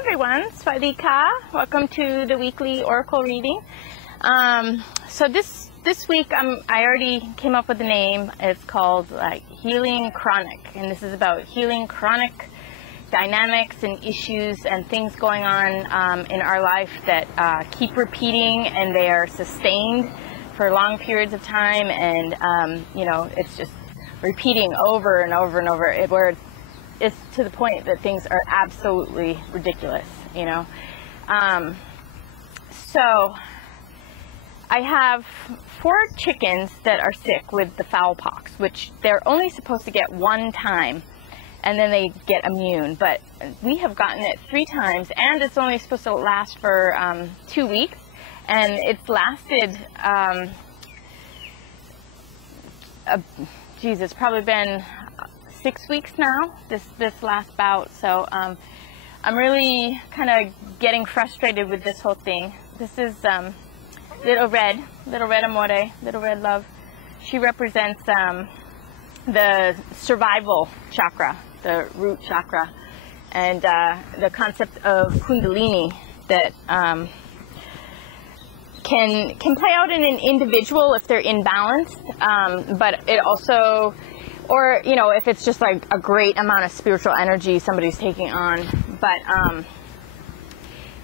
everyone, it's Erika. Welcome to the weekly Oracle reading. So this week I already came up with a name. It's called Healing Chronic, and this is about healing chronic dynamics and issues and things going on in our life that keep repeating, and they are sustained for long periods of time, and it's just repeating over and over and over, where it's to the point that things are absolutely ridiculous, So I have 4 chickens that are sick with the fowl pox, which they're only supposed to get 1 time, and then they get immune. But we have gotten it 3 times, and it's only supposed to last for 2 weeks, and it's lasted. It's probably been 6 weeks now, this last bout. So I'm really kind of getting frustrated with this whole thing. This is Little Red Amore, Little Red Love. She represents the survival chakra, the root chakra, and the concept of Kundalini that can play out in an individual if they're imbalanced, but it also, or if it's just like a great amount of spiritual energy somebody's taking on. But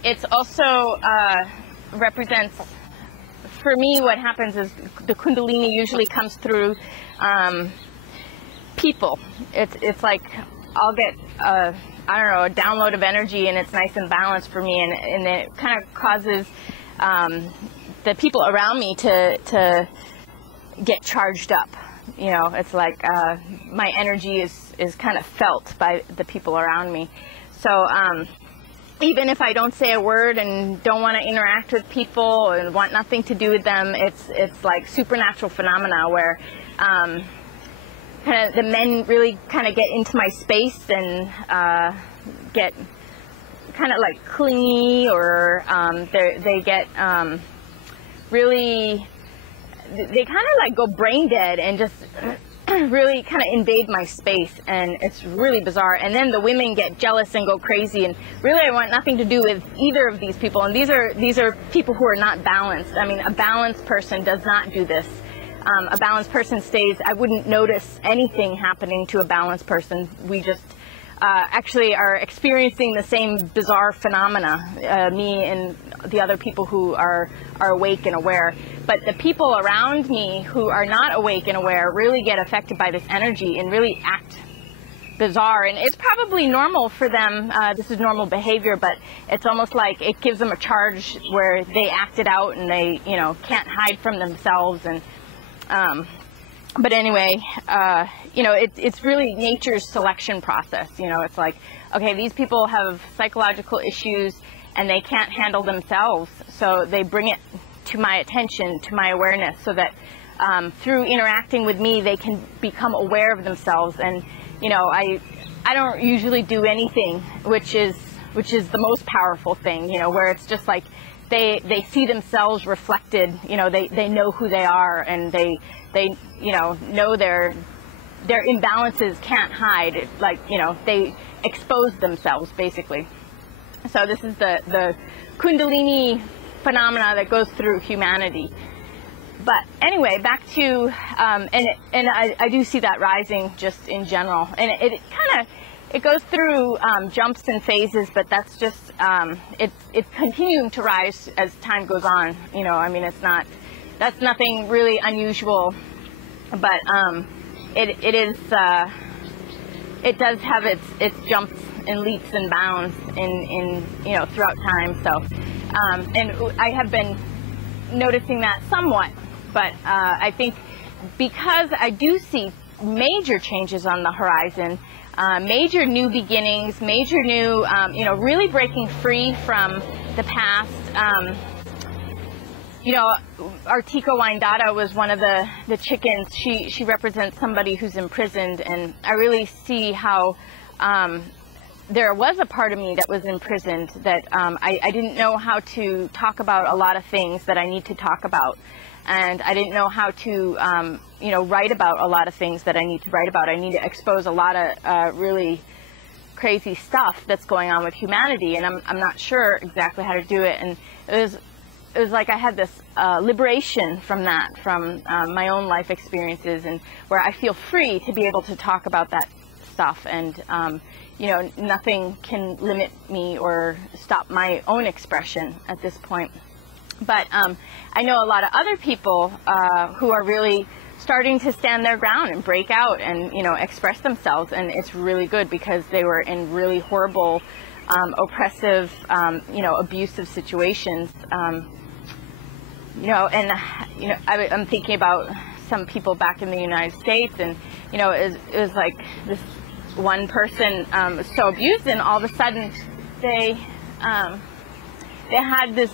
it's also represents, for me, what happens is the Kundalini usually comes through people. It's like I'll get a download of energy, and it's nice and balanced for me, and it kind of causes the people around me to get charged up. It's like my energy is kind of felt by the people around me. So even if I don't say a word and don't want to interact with people and want nothing to do with them, it's like supernatural phenomena where kind of the men really kind of get into my space and get kind of like clingy, or they get really, they kind of like go brain dead and just really kind of invade my space, and it's really bizarre. And then the women get jealous and go crazy, and really I want nothing to do with either of these people. And these are people who are not balanced. I mean, a balanced person does not do this. A balanced person stays. I wouldn't notice anything happening to a balanced person. We just actually are experiencing the same bizarre phenomena, me and the other people who are awake and aware. But the people around me who are not awake and aware really get affected by this energy and really act bizarre. And it's probably normal for them. This is normal behavior, but it's almost like it gives them a charge where they act it out, and they can't hide from themselves. And but anyway, it's really nature's selection process. It's like, okay, these people have psychological issues and they can't handle themselves, so they bring it to my attention, to my awareness, so that through interacting with me, they can become aware of themselves. And I don't usually do anything, which is the most powerful thing. Where it's just like they see themselves reflected. They know who they are, and they know their imbalances can't hide. It's like, they expose themselves, basically. So this is the Kundalini phenomena that goes through humanity. But anyway, back to, and I do see that rising just in general. And it kind of, it goes through jumps and phases, but that's just, it's continuing to rise as time goes on. I mean, that's nothing really unusual, but it is, it does have its jumps and leaps and bounds in throughout time. So, and I have been noticing that somewhat, but I think because I do see major changes on the horizon, major new beginnings, major new, really breaking free from the past. Artika Windata was one of the chickens. She represents somebody who's imprisoned, and I really see how there was a part of me that was imprisoned, that I didn't know how to talk about a lot of things that I need to talk about, and I didn't know how to write about a lot of things that I need to write about. I need to expose a lot of really crazy stuff that's going on with humanity, and I'm not sure exactly how to do it. And it was like I had this liberation from that, from my own life experiences, and where I feel free to be able to talk about that stuff, and you know, nothing can limit me or stop my own expression at this point. But I know a lot of other people who are really starting to stand their ground and break out and, you know, express themselves, and it's really good because they were in really horrible, oppressive, you know, abusive situations. You know, and you know, I'm thinking about some people back in the United States, and you know, it was like this one person was so abused, and all of a sudden they had this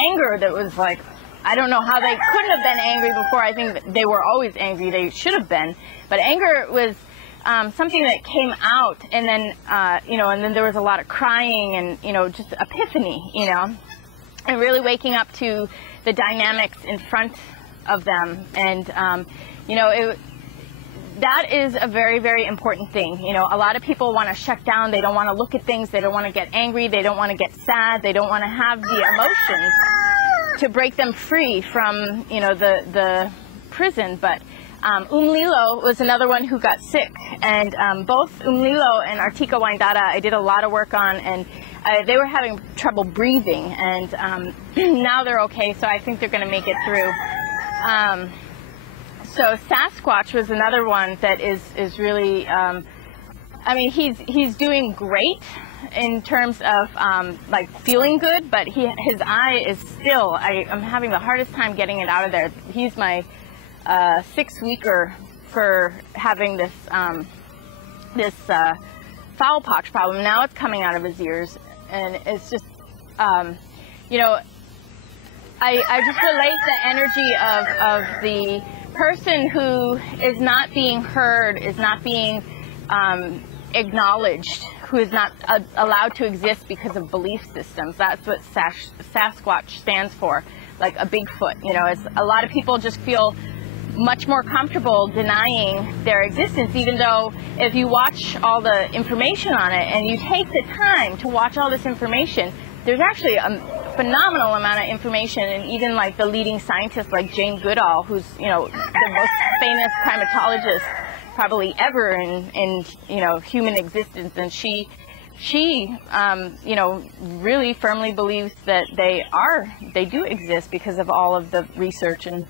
anger that was like, I don't know how they couldn't have been angry before. I think they were always angry. They should have been, but anger was something that came out, and then you know, and then there was a lot of crying, and you know, just epiphany, you know, and really waking up to the dynamics in front of them. And you know, that is a very, very important thing. You know, a lot of people want to shut down. They don't want to look at things. They don't want to get angry. They don't want to get sad. They don't want to have the emotions to break them free from, you know, the prison. But Lilo was another one who got sick, and both Lilo and Erika I did a lot of work on, and they were having trouble breathing, and now they're okay, so I think they're going to make it through. So Sasquatch was another one that is really, I mean, he's doing great in terms of like feeling good, but his eye is still, I'm having the hardest time getting it out of there. He's my 6-weeker for having this this foul pox problem. Now it's coming out of his ears, and it's just, you know, I just relate the energy of the person who is not being heard, is not being acknowledged, who is not allowed to exist because of belief systems. That's what Sasquatch stands for, like a Bigfoot. You know, it's a lot of people just feel much more comfortable denying their existence, even though if you watch all the information on it and you take the time to watch all this information, there's actually a phenomenal amount of information, and even like the leading scientists like Jane Goodall, who's, you know, the most famous primatologist probably ever in you know, human existence, and she you know, really firmly believes that they do exist because of all of the research and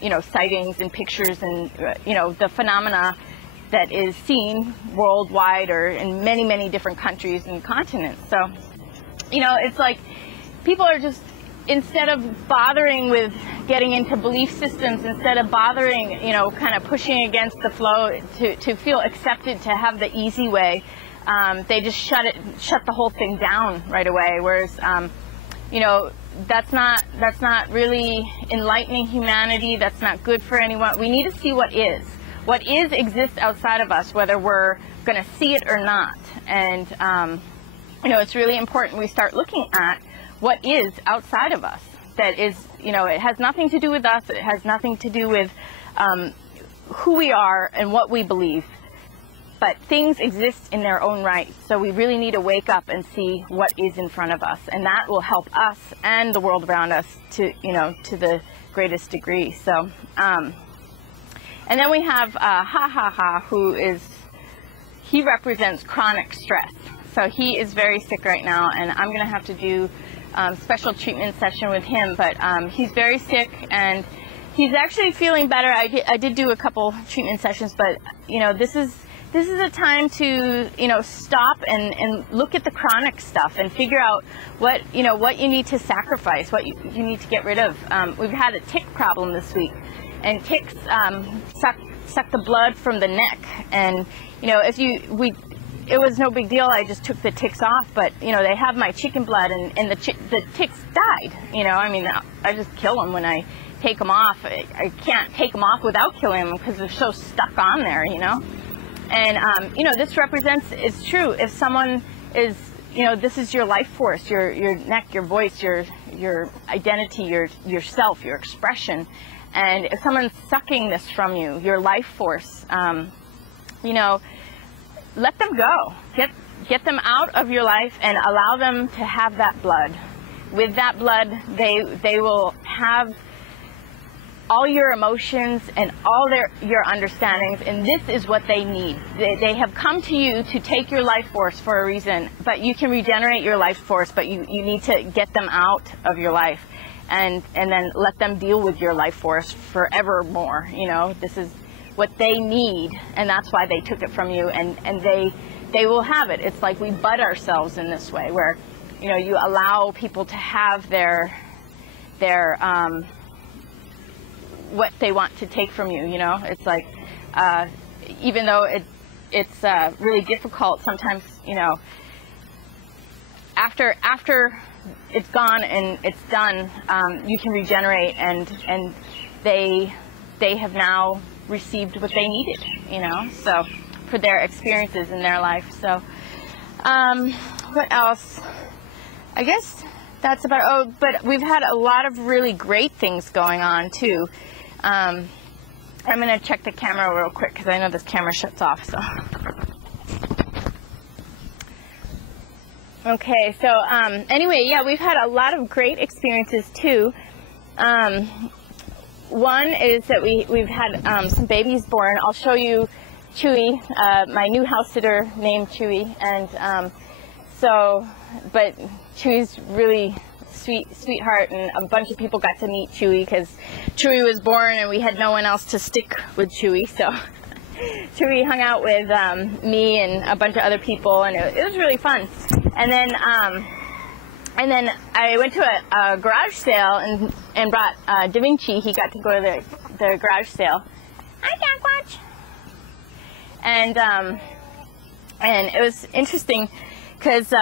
you know, sightings and pictures, and you know, the phenomena that is seen worldwide or in many, many different countries and continents. So, you know, it's like people are just, instead of bothering with getting into belief systems, instead of bothering, you know, kind of pushing against the flow to feel accepted, to have the easy way, they just shut the whole thing down right away. Whereas, you know, that's not really enlightening humanity. That's not good for anyone. We need to see what is. What is exists outside of us, whether we're going to see it or not. And you know, it's really important we start looking at what is outside of us. That is, you know, it has nothing to do with us. It has nothing to do with who we are and what we believe. But things exist in their own right. So we really need to wake up and see what is in front of us. And that will help us and the world around us to, you know, to the greatest degree. So, and then we have he represents chronic stress. So he is very sick right now, and I'm going to have to do special treatment session with him. But he's very sick, and he's actually feeling better. I did do a couple treatment sessions, but you know, this is a time to, you know, stop and look at the chronic stuff and figure out what you need to sacrifice, what you need to get rid of. We've had a tick problem this week, and ticks suck the blood from the neck, and you know, it was no big deal. I just took the ticks off, but you know, they have my chicken blood, and the ticks died. You know, I mean, I just kill them when I take them off. I can't take them off without killing them because they're so stuck on there, you know. And you know, this represents, it's true, if someone is, you know, this is your life force, your neck, your voice, your identity, yourself, your expression. And if someone's sucking this from you, your life force, you know, let them go. Get them out of your life and allow them to have that blood. With that blood, they will have all your emotions and all your understandings, and this is what they need. They have come to you to take your life force for a reason, but you can regenerate your life force, but you need to get them out of your life and then let them deal with your life force forevermore. You know, this is what they need, and that's why they took it from you, and they will have it. It's like we bud ourselves in this way, where, you know, you allow people to have their what they want to take from you. You know, it's like even though it's really difficult sometimes, you know, after it's gone and it's done, you can regenerate, and they have now received what they needed, you know, so for their experiences in their life. So what else? I guess that's about, oh, but we've had a lot of really great things going on too. I'm going to check the camera real quick because I know this camera shuts off. So, okay, so anyway, yeah, we've had a lot of great experiences too. One is that we've had some babies born. I'll show you Chewy, my new house sitter named Chewy, and but Chewy's really sweetheart, and a bunch of people got to meet Chewy because Chewy was born and we had no one else to stick with Chewy, so Chewy hung out with me and a bunch of other people, and it was really fun. And then I went to a garage sale and brought Da Vinci. He got to go to the garage sale. Hi, Jack Watch. And it was interesting because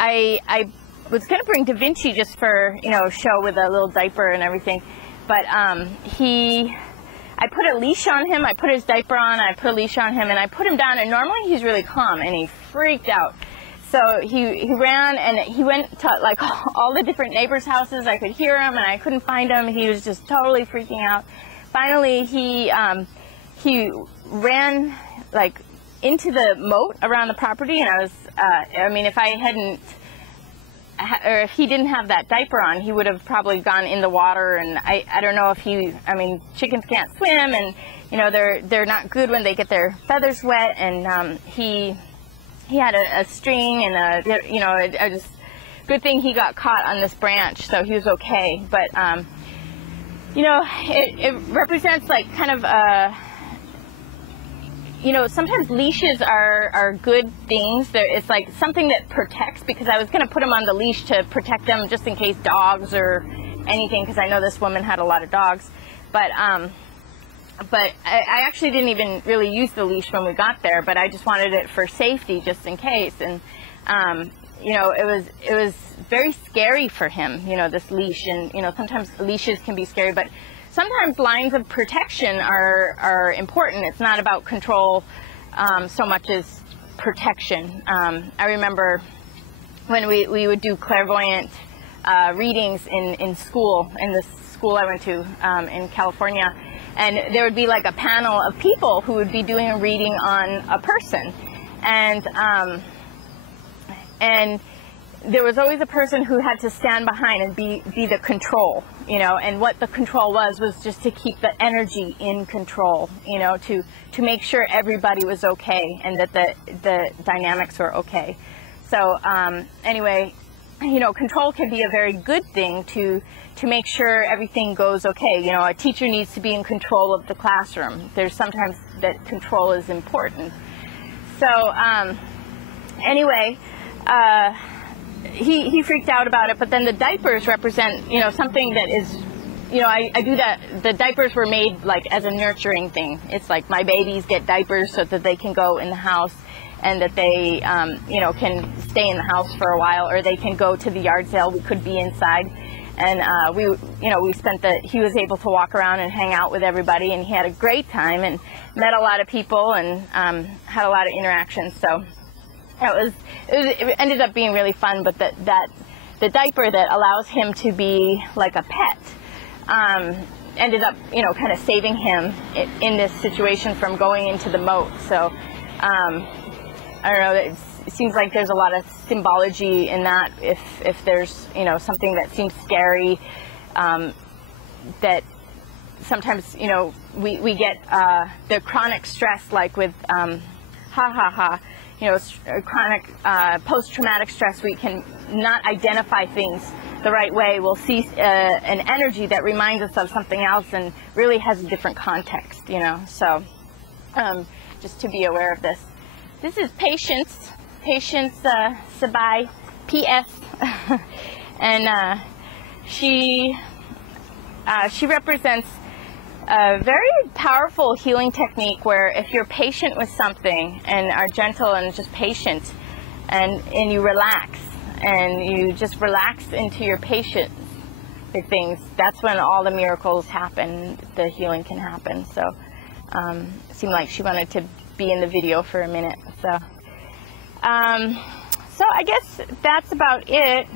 I was going to bring Da Vinci just for, you know, show with a little diaper and everything, but I put a leash on him. I put his diaper on, I put a leash on him, and I put him down, and normally he's really calm, and he freaked out. So he ran, and he went to like all the different neighbors' houses. I could hear him, and I couldn't find him. He was just totally freaking out. Finally, he ran like into the moat around the property, and I was, I mean, if I hadn't, or if he didn't have that diaper on, he would have probably gone in the water. And I don't know if I mean, chickens can't swim, and, you know, they're not good when they get their feathers wet. And he had a string and you know, good thing he got caught on this branch, so he was okay. But you know, it represents like kind of you know, sometimes leashes are good things. It's like something that protects, because I was going to put him on the leash to protect them just in case dogs or anything, because I know this woman had a lot of dogs. But I actually didn't even really use the leash when we got there, but I just wanted it for safety just in case. And you know, it was very scary for him, you know, this leash. And, you know, sometimes leashes can be scary, but sometimes lines of protection are important. It's not about control so much as protection. I remember when we would do clairvoyant readings in school, in the school I went to in California, and there would be like a panel of people who would be doing a reading on a person, and there was always a person who had to stand behind and be the control, you know, and what the control was just to keep the energy in control, you know, to make sure everybody was okay and that the dynamics were okay. So anyway, you know, control can be a very good thing to make sure everything goes okay. You know, a teacher needs to be in control of the classroom. There's sometimes that control is important. So anyway, he freaked out about it, but then the diapers represent, you know, something that is, you know, I do that. The diapers were made like as a nurturing thing. It's like my babies get diapers so that they can go in the house and that they, you know, can stay in the house for a while, or they can go to the yard sale. We could be inside. And he was able to walk around and hang out with everybody, and he had a great time and met a lot of people and had a lot of interactions. So it ended up being really fun. But the diaper that allows him to be like a pet ended up, you know, kind of saving him in this situation from going into the moat. So I don't know, it seems like there's a lot of symbology in that. If there's, you know, something that seems scary, that sometimes, you know, we get the chronic stress, like with you know, chronic post-traumatic stress. We can not identify things the right way. We'll see an energy that reminds us of something else and really has a different context, you know. So just to be aware of this. This is Patience Sabai, PS, and she represents a very powerful healing technique where if you're patient with something and are gentle and just patient, and you relax and you just relax into your patience with things, that's when all the miracles happen, the healing can happen. So it seemed like she wanted to be in the video for a minute. So so I guess that's about it.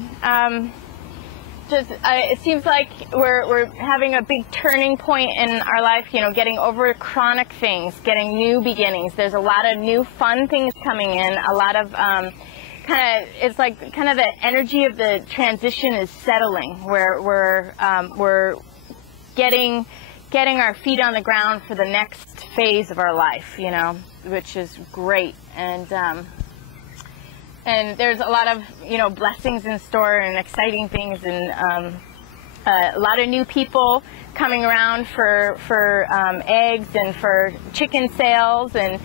It seems like we're having a big turning point in our life, you know, getting over chronic things, getting new beginnings. There's a lot of new fun things coming in, a lot of it's like kind of the energy of the transition is settling, where we're getting our feet on the ground for the next phase of our life, you know, which is great. And there's a lot of, you know, blessings in store and exciting things, and a lot of new people coming around for eggs and for chicken sales, and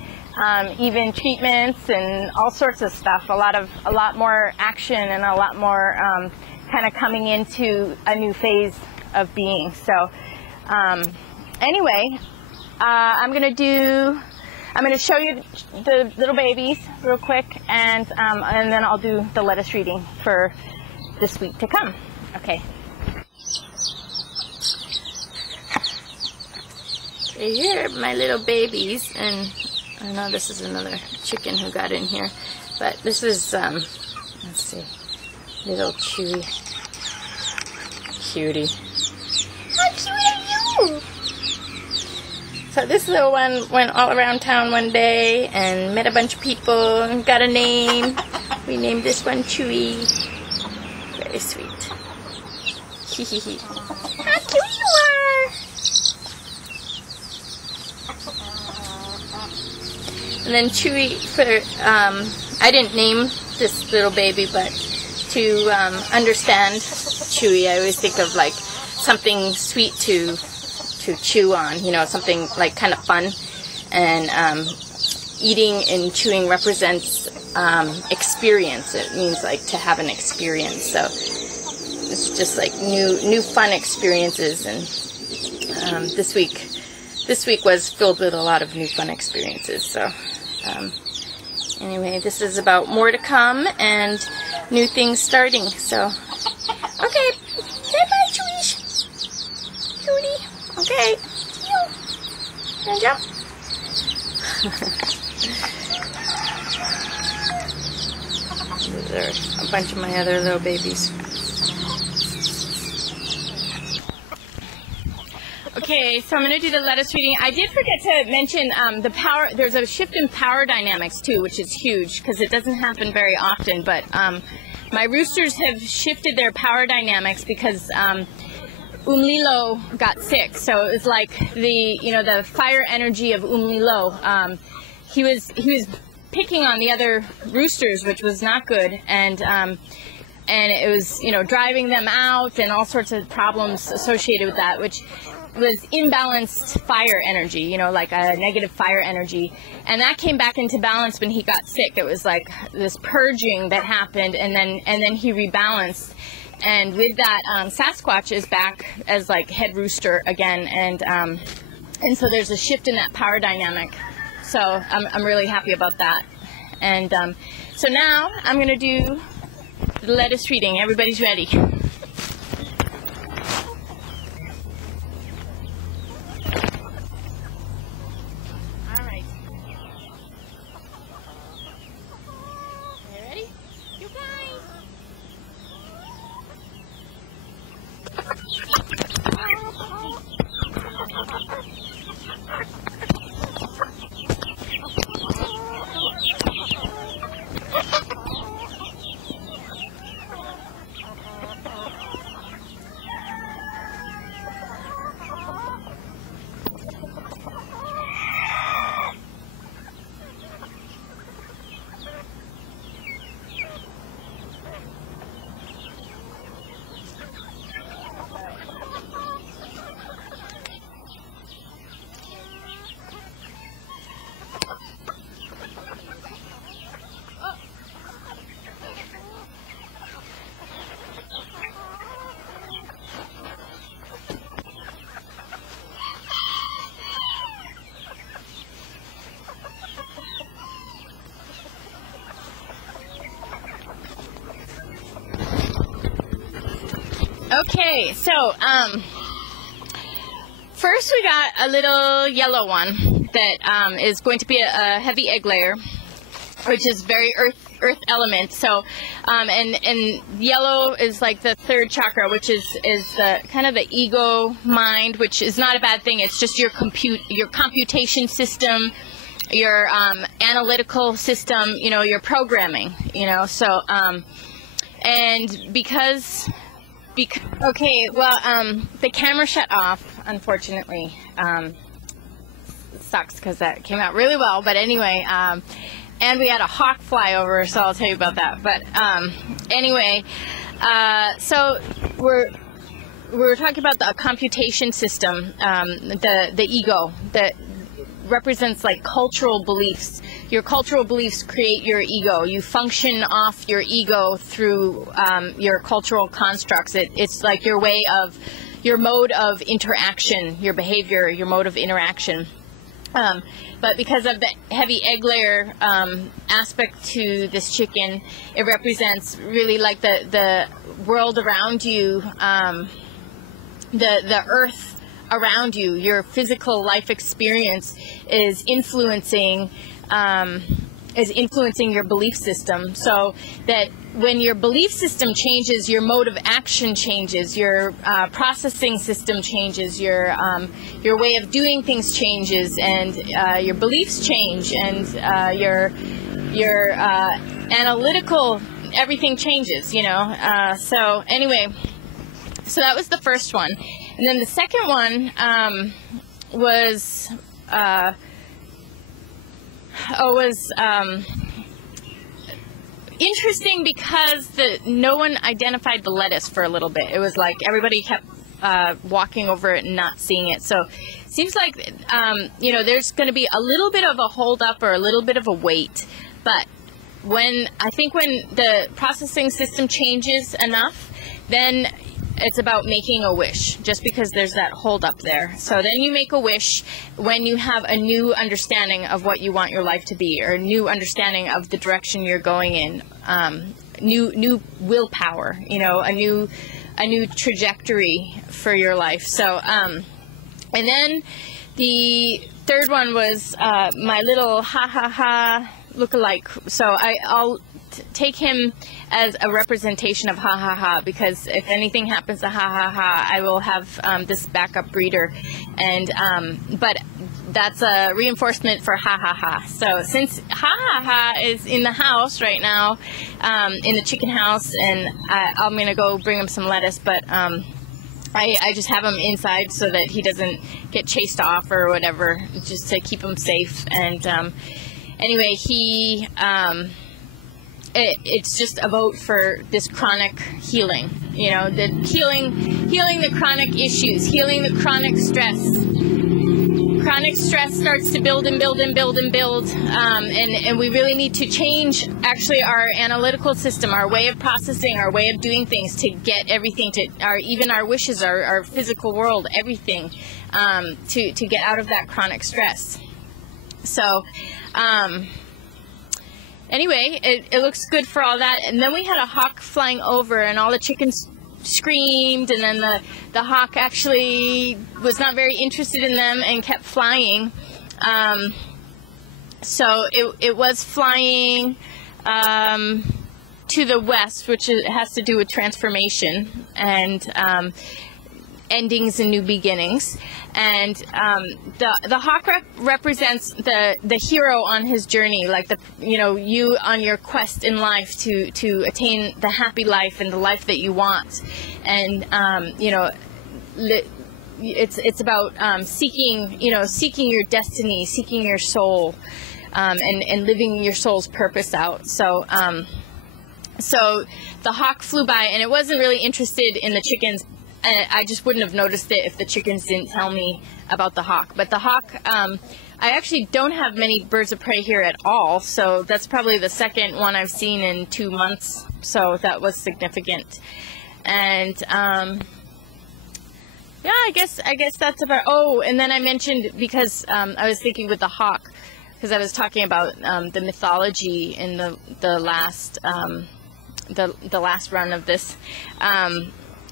even treatments and all sorts of stuff. A lot more action and a lot more kind of coming into a new phase of being. So anyway, I'm gonna show you the little babies real quick, and then I'll do the lettuce reading for this week to come. Okay. Okay, here are my little babies, and I know this is another chicken who got in here, but this is let's see, little Chewy, cutie. How cute are you? So this little one went all around town one day and met a bunch of people and got a name. We named this one Chewy. Very sweet. Hee hee hee. How cute you are! And then Chewy, I didn't name this little baby, but to understand Chewy, I always think of like something sweet to chew on, you know, something like kind of fun. And eating and chewing represents experience. It means like to have an experience. So it's just like new fun experiences. And this week was filled with a lot of new fun experiences. So anyway, this is about more to come and new things starting. So okay, say bye, Chewy. Cutie. Okay. And jump. These are a bunch of my other little babies. Okay, so I'm going to do the lettuce reading. I did forget to mention the power. There's a shift in power dynamics too, which is huge because it doesn't happen very often. But my roosters have shifted their power dynamics because Umlilo got sick. So it was like the fire energy of Umlilo. He was picking on the other roosters, which was not good, and it was driving them out and all sorts of problems associated with that, which was imbalanced fire energy, like a negative fire energy. And that came back into balance when he got sick. It was like this purging that happened, and then he rebalanced. And with that, Sasquatch is back as like head rooster again, and so there's a shift in that power dynamic. So I'm really happy about that. And so now I'm going to do the lettuce reading. Everybody's ready. Okay, so first we got a little yellow one that is going to be a heavy egg layer, which is very earth element. So and yellow is like the third chakra, which is the kind of the ego mind, which is not a bad thing. It's just your computation system, your analytical system, you know, your programming, you know. So and because okay, well, the camera shut off, unfortunately. Sucks because that came out really well, but anyway, and we had a hawk fly over, so I'll tell you about that. But anyway, so we're talking about the computation system, the ego that represents like cultural beliefs. Your cultural beliefs create your ego. You function off your ego through your cultural constructs. It's like your mode of interaction, your behavior, your mode of interaction. But because of the heavy egg layer aspect to this chicken, it represents really like the world around you, the earth around you. Your physical life experience is influencing your belief system, so that when your belief system changes, your mode of action changes, your processing system changes, your way of doing things changes, and your beliefs change, and your analytical, everything changes, you know. So anyway, so that was the first one. And then the second one was interesting because no one identified the lettuce for a little bit. It was like everybody kept walking over it and not seeing it. So it seems like you know, there's going to be a little bit of a hold up or a little bit of a wait. But when the processing system changes enough, then it's about making a wish, just because there's that hold up there. So then you make a wish when you have a new understanding of what you want your life to be, or a new understanding of the direction you're going in, new willpower, you know, a new trajectory for your life. So and then the third one was my little ha look-alike. So I'll take him as a representation of ha, because if anything happens to ha, I will have this backup breeder, and but that's a reinforcement for ha. So since ha is in the house right now, in the chicken house, and I'm gonna go bring him some lettuce, but I just have him inside so that he doesn't get chased off or whatever, just to keep him safe. And anyway, he it's just a vote for this chronic healing, you know, the healing the chronic issues, healing the chronic stress. Chronic stress starts to build, and we really need to change actually our analytical system, our way of processing, our way of doing things, to get everything to even our wishes, our physical world, everything, to get out of that chronic stress. So anyway, it looks good for all that. And then we had a hawk flying over, and all the chickens screamed, and then the hawk actually was not very interested in them and kept flying. So it was flying to the west, which has to do with transformation and endings and new beginnings. And the hawk represents the hero on his journey, like you on your quest in life to attain the happy life and the life that you want. And it's about seeking your destiny, seeking your soul, and living your soul's purpose out. So the hawk flew by, and it wasn't really interested in the chickens. I just wouldn't have noticed it if the chickens didn't tell me about the hawk. But the hawk, I actually don't have many birds of prey here at all, so that's probably the second one I've seen in 2 months, so that was significant. And yeah, I guess that's about. Oh, and then I mentioned, because I was thinking with the hawk, because I was talking about the mythology in the last run of this.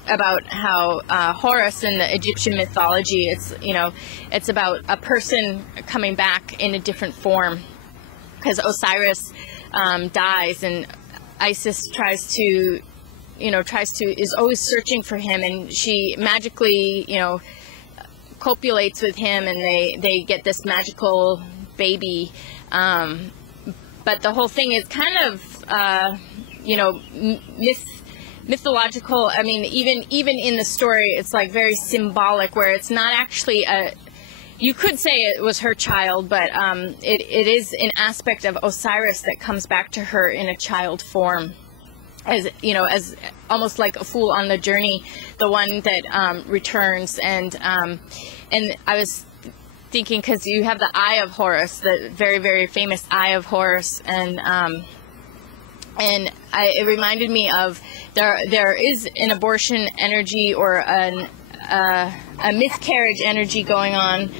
about how Horus in the Egyptian mythology, it's about a person coming back in a different form, because Osiris dies, and Isis is always searching for him, and she magically, copulates with him, and they get this magical baby. But the whole thing is kind of, mythological. I mean, even in the story, it's like very symbolic, where it's not actually you could say it was her child, but it is an aspect of Osiris that comes back to her in a child form, as almost like a fool on the journey, the one that returns. And I was thinking, because you have the Eye of Horus, the very, very famous Eye of Horus, and it reminded me of there is an abortion energy, or a miscarriage energy going on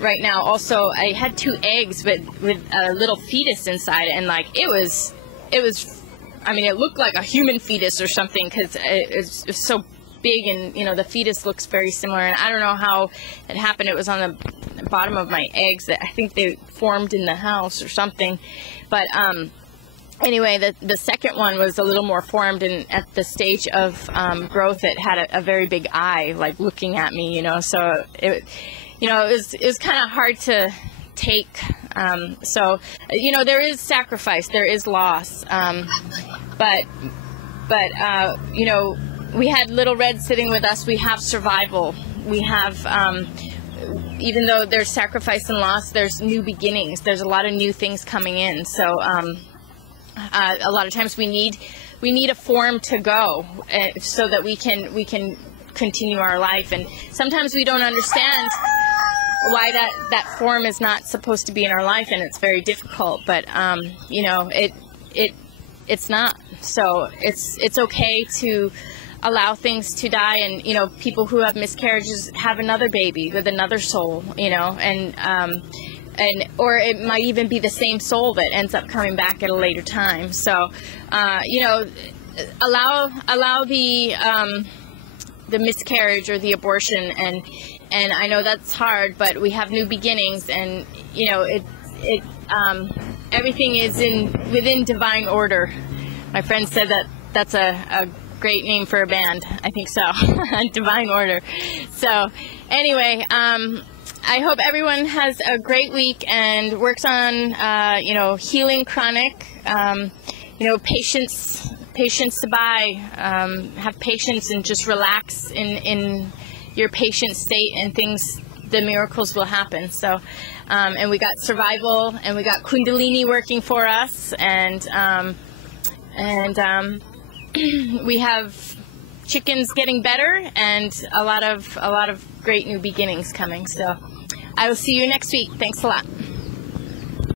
right now. Also, I had 2 eggs with a little fetus inside, and like it was. I mean, it looked like a human fetus or something, because it's so big, and the fetus looks very similar. And I don't know how it happened. It was on the bottom of my eggs that I think they formed in the house or something. But anyway, the second one was a little more formed, and at the stage of growth, it had a very big eye, like looking at me. So it was kind of hard to take. So there is sacrifice, there is loss, but we had Little Red sitting with us. We have survival. We have, even though there's sacrifice and loss, there's new beginnings. There's a lot of new things coming in. So a lot of times we need a form to go, so that we can continue our life. And sometimes we don't understand why that form is not supposed to be in our life, and it's very difficult. But it's not. So it's okay to allow things to die. And people who have miscarriages have another baby with another soul, and or it might even be the same soul that ends up coming back at a later time. So allow the miscarriage or the abortion, and I know that's hard, but we have new beginnings, and everything is within divine order. My friend said that's a great name for a band. I think so. Divine Order. So anyway, I hope everyone has a great week and works on healing chronic, patience to buy, have patience, and just relax in your patient state, and the miracles will happen. So and we got survival, and we got Kundalini working for us, and we have chickens getting better, and a lot of great new beginnings coming. So I will see you next week. Thanks a lot.